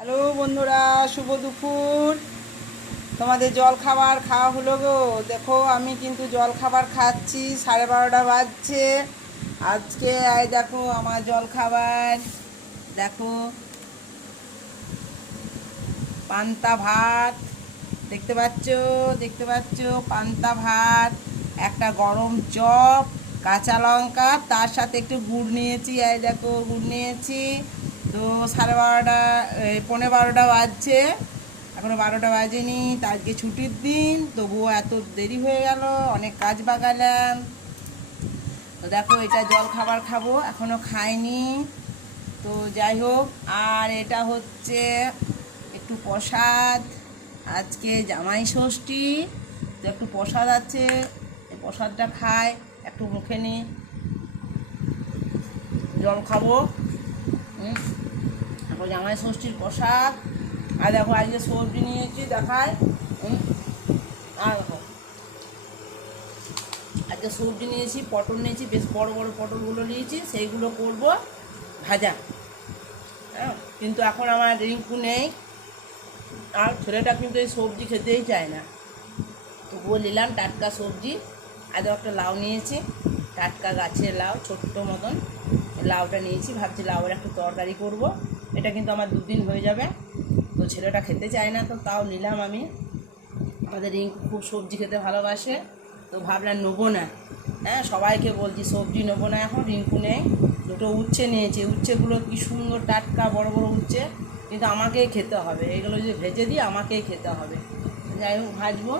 Hello বন্ধুরা, শুভ দুপুর। তোমাদের জল খাবার খাওয়া হলো গো। দেখো আমি কিন্তু জল খাবার খাচ্ছি, 12:30 বাজছে। আজকে এই দেখো আমার জল খাবার। দেখো পান্তা ভাত, দেখতে পাচ্ছ পান্তা ভাত, একটা গরম চপ, কাঁচা লঙ্কা, তার সাথে একটু গুড় নিয়েছি। এই দেখো গুড় নিয়েছি। তো 12:30, 12:15 বাজছে, এখনো 12টা বাজেনি। তা আজকে ছুটির দিন, তবুও এত দেরি হয়ে গেল, অনেক কাজ বাগালাম। তো দেখো এটা জল খাবার খাবো, এখনো খাইনি। তো যাই হোক, আর এটা হচ্ছে একটু প্রসাদ। আজকে জামাই ষষ্ঠী, তো একটু প্রসাদ আছে, এই প্রসাদটা খাই, একটু মুখে নিই, জল খাবো। এখন জামাই ষষ্ঠীর প্রসাদ। আর দেখো আজকে সবজি নিয়েছি, দেখায়। আর দেখো আজকে সবজি নিয়েছি, পটল নিয়েছি, বেশ বড় বড় পটলগুলো নিয়েছি, সেইগুলো করব ভাজা। হ্যাঁ, কিন্তু এখন আমার রিঙ্কু নেই, আর ছেলেটা কিন্তু এই সবজি খেতেই চায় না। তবুও নিলাম টাটকা সবজি। আজও একটা লাউ নিয়েছি, টাটকা গাছের লাউ, ছোট্ট মতন লাউটা নিয়েছি। ভাবছি লাউয়ের একটু তরকারি করব, এটা কিন্তু আমার 2 দিন হয়ে যাবে। তো ছেলেটা খেতে চায় না, তো তাও নিলাম আমি। আমাদের রিঙ্কু খুব সবজি খেতে ভালোবাসে, তো ভাবলাম নেবো না। হ্যাঁ, সবাইকে বলছি সবজি নেবো না, এখন রিঙ্কু নেই। দুটো উচ্ছে নিয়েছি, উচ্ছেগুলো কি সুন্দর টাটকা বড় বড় উচ্ছে, কিন্তু আমাকেই খেতে হবে। এগুলো যদি ভেজে দিই আমাকেই খেতে হবে। যাই হোক, ভাজবো।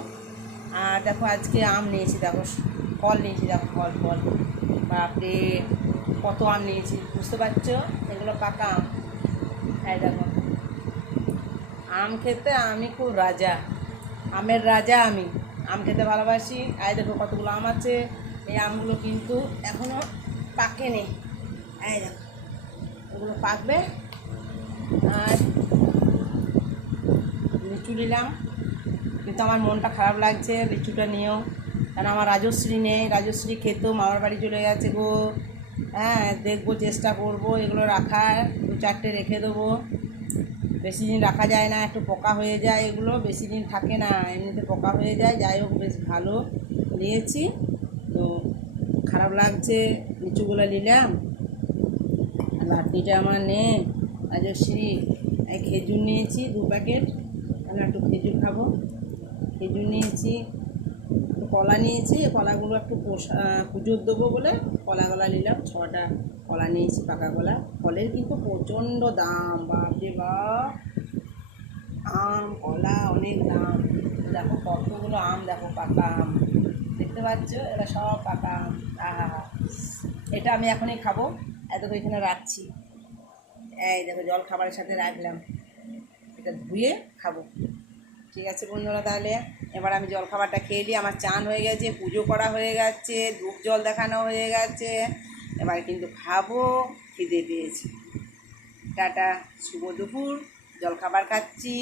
আর দেখো আজকে আম নিয়েছি, দেখো ফল নিয়েছি, দেখো ফল ফল, বাপরে কত আম নিয়েছি, বুঝতে পারছো? এগুলো পাকা আম। এই দেখো, আম খেতে আমি খুব রাজা, আমের রাজা আমি। আম খেতে ভালোবাসি। এই দেখো কতগুলো আম আছে। এই আমগুলো কিন্তু এখনও পাকেনি। এই দেখো, এগুলো পাকবে। আর লিচু নিলাম, কিন্তু আমার মনটা খারাপ লাগছে লিচুটা নিয়েও, কারণ আমার রাজশ্রী নেই। রাজশ্রী খেতেও মামার বাড়ি চলে গেছে গো। হ্যাঁ, দেখবো, চেষ্টা করবো এগুলো রাখার, 2-4টে রেখে দেবো। বেশি দিন রাখা যায় না, একটু পোকা হয়ে যায়, এগুলো বেশি দিন থাকে না, এমনিতে পোকা হয়ে যায়। যাই হোক, বেশ ভালো নিয়েছি। তো খারাপ লাগছে, লিচুগুলো নিলাম। আর লাটনিটা আমার নেই, রাজশ্রী। এই খেজুর নিয়েছি 2 প্যাকেট, আমি একটু খেজুর খাবো। খেজুর নিয়েছি, একটু কলা নিয়েছি, কলাগুলো একটু পুজোর দেবো বলে কলাগুলা নিলাম। 6টা কলা নিয়েছি, পাকা কলা। ফলের কিন্তু প্রচণ্ড দাম, বাপরে বাপ, আম কলা অনেক দাম। দেখো কতগুলো আম, দেখো পাকা আম, দেখতে পাচ্ছ? এরা সব পাকা আম। আহা, এটা আমি এখনই খাবো, এত তো এখানে রাখছি। এই দেখো জল খাবারের সাথে রাখলাম, এটা ধুয়ে খাবো। ঠিক আছে বন্ধুরা, তাহলে এবার আমি জল খাবারটা খেয়ে নিই। আমার চান হয়ে গেছে, পুজো করা হয়ে গেছে, ধূপ জল দেখানো হয়ে গেছে, এবার কিন্তু খাবো, খিদে পেয়েছে। টাটা, শুভ দুপুর। জল খাবার খাচ্ছি।